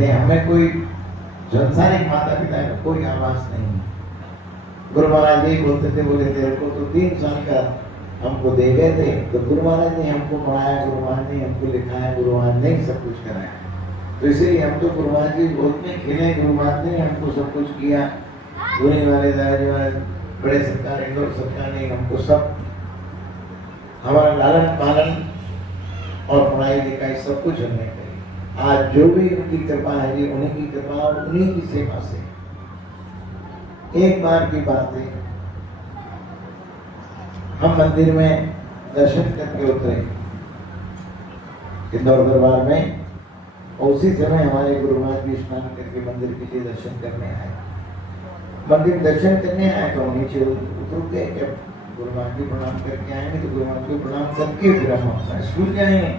थे, हमें कोई संसारिक माता पिता का कोई आवाज नहीं। गुरु महाराज यही बोलते थे, बोले तेरे को तो 3 साल का हमको दे गए थे, तो गुरु महाराज ने हमको पढ़ाया, गुरु महाराज ने हमको लिखाया, गुरु महाराज ने सब कुछ कराया। तो इसलिए हम तो गुरु महाराज की गोद में खेले, गुरु महाराज ने हमको सब कुछ किया। गुरु वाले दादाजी महाराज, बड़े सरकार, इंदौर सरकार ने हमको सब, हमारा लालन पालन और पढ़ाई लिखाई सब कुछ हमने करी। आज जो भी उनकी कृपा है जी, उन्हीं की कृपा और उन्हीं की सेवा से। एक बार की बात है, हम मंदिर में दर्शन करके उतरे इंदौर दरबार में, और उसी समय हमारे गुरु महाराज भी स्नान करके मंदिर के लिए दर्शन करने आए। मंदिर दर्शन करने आए तो नीचे उतर गए, जब गुरु महाराज जी प्रणाम करके आएंगे तो गुरु महाराज को प्रणाम करके फिर हम अपना स्कूल जाएंगे।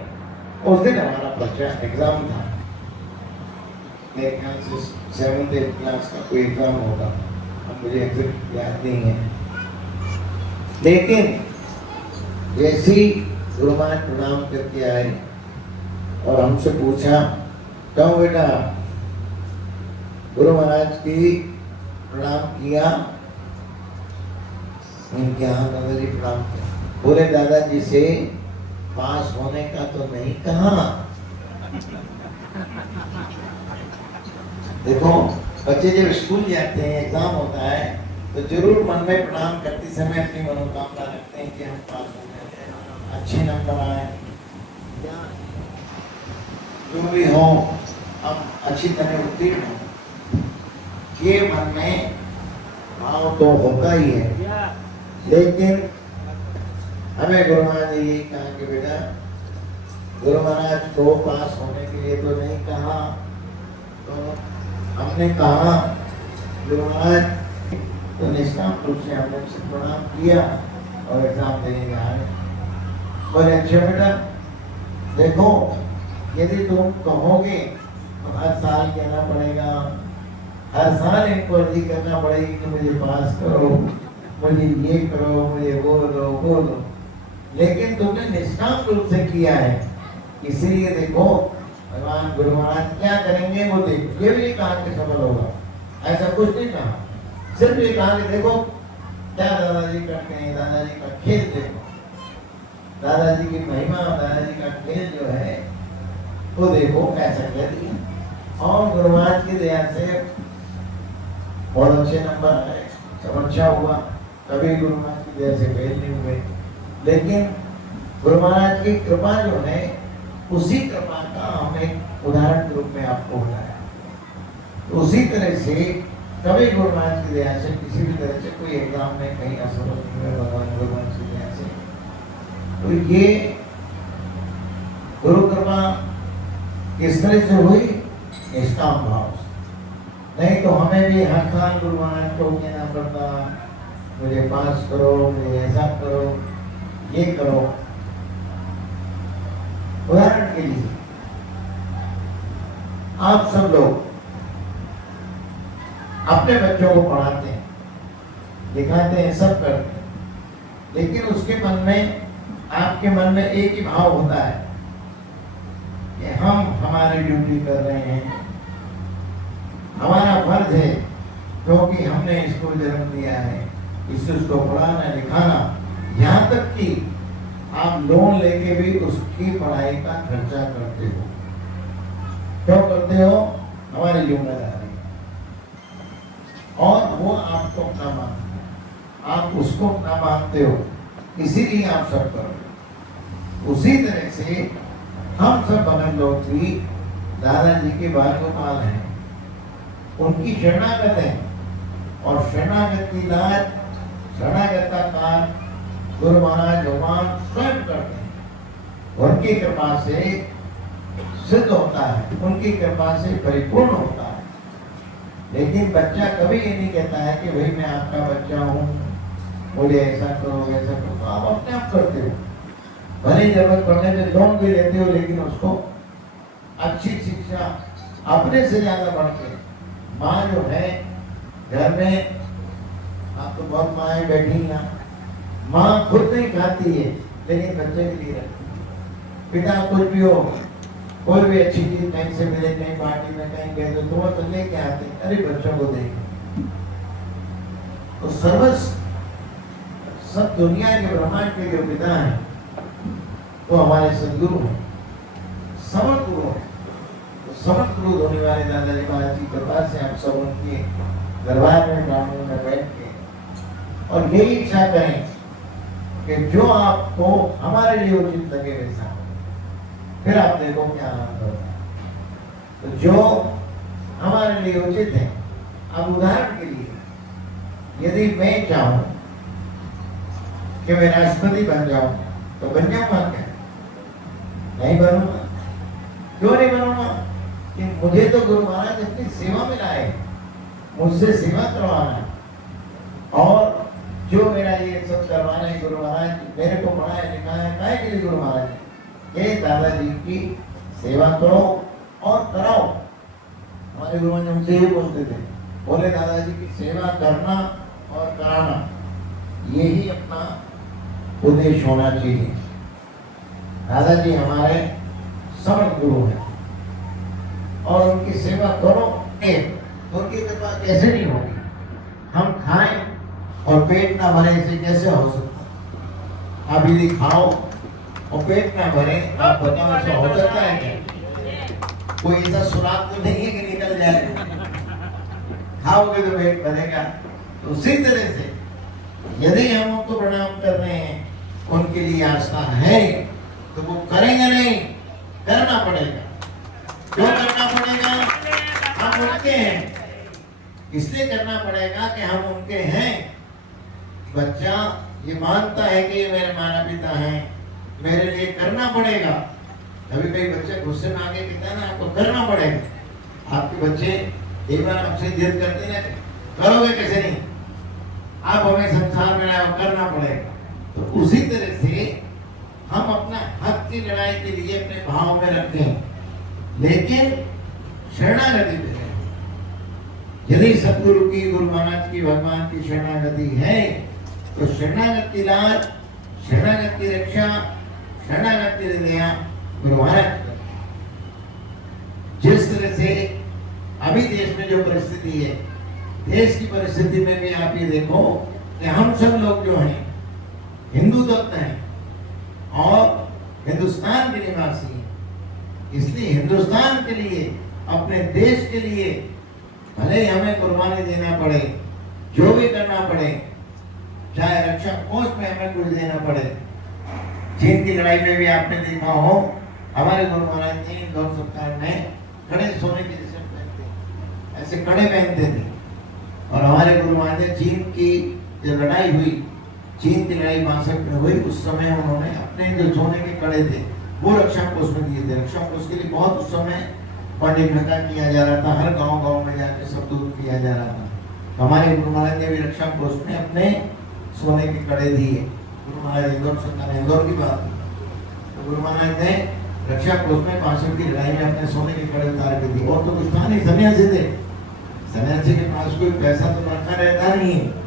उस दिन हमारा बच्चा एग्जाम था, मेरे ख्याल से 7th 8th क्लास का कोई एग्जाम होगा, अब मुझे एग्जैक्ट याद नहीं है। लेकिन जैसे ही गुरु महाराज प्रणाम करके आए और हमसे पूछा, क्यों बेटा गुरु महाराज की प्रणाम किया? क्या दादाजी प्रणाम किया? बोले दादाजी से पास होने का तो नहीं कहा। देखो बच्चे जब स्कूल जाते हैं, एग्जाम होता है, तो जरूर मन में प्रणाम करते समय अपनी मनोकामना रखते हैं कि हम पास हो जाए, अच्छे नंबर आए, जो भी हो हम अच्छी तरह उत्तीर्ण हो, ये मन में भाव तो होता ही है। लेकिन हमें गुरु महाराज ने यही कहा कि बेटा गुरु महाराज को पास होने के लिए तो नहीं कहा, तो हमने कहा गुरु महाराज तो निष्काम रूप से हमने प्रणाम किया और एग्जाम देने आए। बोले अच्छा बेटा देखो, यदि तुम कहोगे तो हर साल कहना पड़ेगा, हर साल इनको अर्जी करना पड़ेगी कि मुझे पास करो, मुझे ये करो, मुझे वो दो। लेकिन तुमने निष्काम रूप से किया है, इसीलिए देखो भगवान गुरु महाराज क्या करेंगे वो देखो। ये भी नहीं कहा कि सफल होगा, ऐसा कुछ नहीं कहा, सिर्फ ये कहा कि देखो क्या दादाजी करते हैं, दादाजी का खेल देखो, दादाजी की महिमा, दादाजी का खेल जो है वो देखो कैसा कह दिया। और गुरु महाराज की दया से बहुत अच्छे नंबर आए, सब अच्छा हुआ। कभी गुरु महाराज की दया से फेल नहीं हुए, लेकिन गुरु महाराज की कृपा जो है, उसी कृपा का हम एक उदाहरण के रूप में आपको बताया। तो उसी तरह से कभी गुरु महाराज की दया से किसी भी तरह से कोई एग्जाम में कहीं असफल नहीं हुए, भगवान गुरु महाराज की दया से। तो ये गुरु कृपा किस तरह से हुई? निष्काम भाव से। नहीं तो हमें भी हर साल गुरु महाराज को कहना पड़ता, मुझे पास करो, मुझे ऐसा करो, ये करो। उदाहरण के लिए आप सब लोग अपने बच्चों को पढ़ाते हैं, दिखाते हैं, सब करते हैं, लेकिन उसके मन में, आपके मन में एक ही भाव होता है कि हम हमारी ड्यूटी कर रहे हैं, हमारा फर्ज है, क्योंकि हमने इसको जन्म दिया है, इसको पढ़ाना लिखाना, यहाँ तक कि आप लोन लेके भी उसकी पढ़ाई का खर्चा करते हो। क्यों करते हो? हमारी जिम्मेदारी, और वो आपको अपना मानते हो, आप उसको अपना मानते हो, इसीलिए आप सब करो। उसी तरह से हम सब भगत लोग भी दादाजी के बालगोपाल हैं, उनकी शरणागत है, और शरणागत की लाज, शरणागत का कार्य गुरु महाराज भगवान स्वयं करते हैं। उनकी कृपा से सिद्ध होता है, उनकी कृपा से परिपूर्ण होता है। लेकिन बच्चा कभी ये नहीं कहता है कि भाई मैं आपका बच्चा हूँ, मुझे ऐसा करो वैसा करो, तो आप अपने आप करते हो। भले जरूरत पड़ने पे लोन भी लेते हो, लेकिन उसको अच्छी शिक्षा अपने से ज्यादा बढ़ के, माँ जो है घर में, आप तो बहुत माएँ बैठी हैं, माँ खुद नहीं खाती है लेकिन बच्चे के लिए रखती है। पिता कुछ भी हो, कोई भी अच्छी चीज कहीं से मिले, कहीं पार्टी में कहीं गए तो तुम तो लेके आते, अरे बच्चों को देंगे। तो सर्वस्व सब दुनिया के ब्रह्मांड के जो पिता हैं वो हमारे सदगुरु हैं, समर्थ गुरु हैं। तो समर्थ गुरु होने वाले दादाजी महाराज की कृपा से हम सब उनके दरबार में ब्राह्मणों में बैठ के और यही इच्छा करें कि जो आपको हमारे लिए उचित लगे वैसा, फिर आप देखो क्या आनंद होगा। तो जो हमारे लिए उचित है, अब उदाहरण के लिए यदि मैं चाहूं कि मैं राष्ट्रपति बन जाऊं तो बन जाऊंगा क्या? नहीं बनूंगा। क्यों नहीं बनूंगा? कि मुझे तो गुरु महाराज अपनी सेवा में लाए, मुझसे सेवा करवाना है, और जो मेरा ये सब करवाना है गुरु महाराज मेरे को पढ़ाया लिखाया है, काहे के लिए गुरु महाराज ने? ये दादाजी की सेवा करो और कराओ। हमारे गुरु महाराज हमसे ये बोलते थे, बोले दादाजी की सेवा करना और कराना, यही अपना उद्देश्य होना चाहिए। दादाजी हमारे समर्थ गुरु हैं और उनकी सेवा करो, उनकी कृपा कैसे नहीं होगी? हम खाएं और पेट ना भरे, इसे कैसे हो सकता? आप यदि खाओ और पेट ना भरे, आप बताओ ऐसा हो सकता है क्या? कोई ऐसा सुराग तो नहीं है कि निकल जाएगा। खाओगे तो पेट भरेगा। तो उसी तरह से यदि हम उनको प्रणाम कर रहे हैं, उनके लिए आस्था है, तो वो करेंगे नहीं, करना पड़ेगा। क्यों करना पड़ेगा? हम उनके हैं, इसलिए करना पड़ेगा कि हम उनके हैं। बच्चा ये मानता है कि ये मेरे माता पिता हैं, मेरे लिए करना पड़ेगा। कभी कभी बच्चे गुस्से में आके कहते हैं ना, आपको करना पड़ेगा। आपके बच्चे एक बार आपसे जिद करते ना, करोगे कैसे नहीं, आप हमें संसार में लाओ, करना पड़ेगा। तो उसी तरह से हम अपना हक की लड़ाई के लिए अपने भाव में रखें, लेकिन शरणागति पे रहें। यदि सतगुरु की, गुरु महाराज की, भगवान की शरणागति है तो शरणागति लाज, शरणागति रक्षा, शरणागति हृदय गुरु महाराज। जिस तरह से अभी देश में जो परिस्थिति है, देश की परिस्थिति में भी आप ये देखो कि हम सब लोग जो हैं हिंदू तत्व हैं और हिंदुस्तान के निवासी हैं। इसलिए हिंदुस्तान के लिए, अपने देश के लिए भले ही हमें कुर्बानी देना पड़े, जो भी करना पड़े, चाहे रक्षा कोष में हमें कुछ देना पड़े। चीन की लड़ाई में भी आपने देखा हो, हमारे गुरु महाराज ने, इंदौर सरकार ने कड़े सोने के जैसे पहनते, ऐसे कड़े पहनते थे। और हमारे गुरु महाराज ने चीन की जो लड़ाई हुई, चीन की लड़ाई 62 में हुई, उस समय उन्होंने अपने जो सोने के कड़े थे वो रक्षा कोष में दिए थे। रक्षा कोष के लिए बहुत उस समय पढ़ लिखा किया जा रहा था, हर गांव-गांव में जाकर सब दूर किया जा रहा था। हमारे गुरु महाराज ने भी रक्षा कोष में अपने सोने के कड़े दिए। गुरु महाराज इंदौर सरकार, इंदौर की बात है, तो गुरु महाराज ने रक्षा कोष में 62 की लड़ाई में अपने सोने के कड़े उतार के दिए। और तो कुछ था नहीं, सन्यासी थे, सन्यासी के पास कोई पैसा तो रखा रहता नहीं है।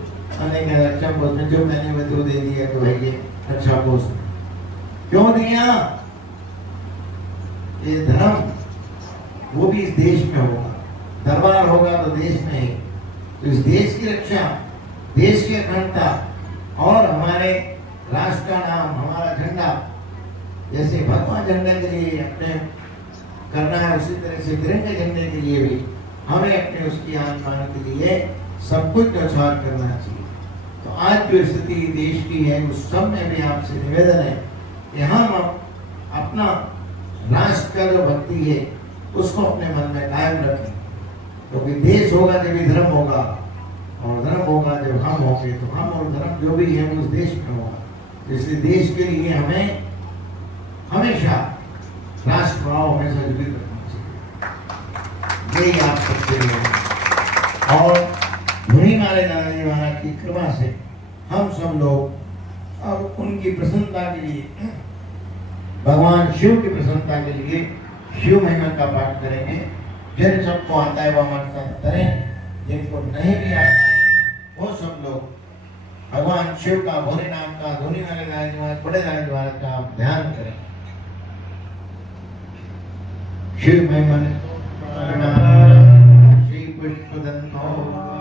रक्षा कोष में जो मैंने वो दे दिया, तो है ये रक्षा कोष में क्यों दिया? ये धर्म वो भी इस देश में होगा, दरबार होगा तो देश में है। तो इस देश की रक्षा, देश की अखंडता और हमारे राष्ट्र का नाम, हमारा झंडा, जैसे भगवान झंडे के लिए अपने करना है, उसी तरह से तिरंगे झंडे के लिए भी हमें अपने उसकी आन बान के लिए सब कुछ न्यौछावर करना चाहिए। तो आज जो स्थिति देश की है, उस सब में भी आपसे निवेदन है कि हम अपना राष्ट्र का जो भक्ति है उसको अपने मन में कायम रखें। क्योंकि तो देश होगा जब भी धर्म होगा, और धर्म होगा जब हम होंगे, तो हम और धर्म जो भी है उस देश में होगा। इसलिए देश के लिए हमें हमेशा राष्ट्र भाव हमेशा जीवित रखना चाहिए। यही आप सबसे और धुनी मारे दादाजी महाराज की कृपा से हम सब लोग अब उनकी प्रसन्नता के लिए, भगवान शिव की प्रसन्नता के लिए शिव महिमा का पाठ करेंगे। जिन सबको आता है वो हमारे साथ करें, जिनको नहीं भी आता है वो सब लोग भगवान शिव का, भोलेनाथ का, धुनी वाले दादाजी महाराज, बड़े दादाजी महाराज का आप ध्यान करें। शिव में मन श्री पुष्पदंतो